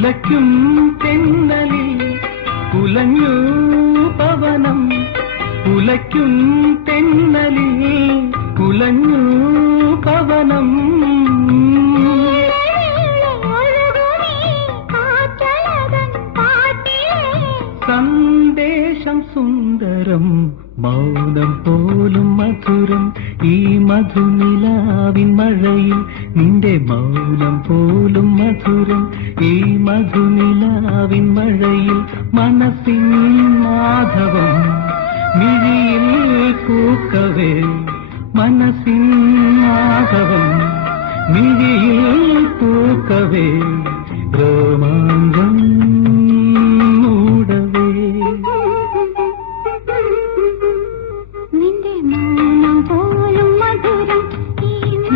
ഉലയ്ക്കും തെന്നലിൽ ഉലഞ്ഞു പവനം, ഉലയ്ക്കും തെന്നലിൽ ഉലഞ്ഞു പവനം. സന്ദേശം സുന്ദരം, മൗനം പോലും മധുരം. ഈ മധുനിലാവിൻ മഴയിൽ നിന്റെ മൗനം പോലും മധുരം. ഈ മധുനിലാവിൻ മഴയിൽ മനസ്സിൻ മാധവം മിഴിയിൽ പൂക്കവേ. മനസ്സിൻ മാധവം മിഴിയിൽ പൂക്കവേ.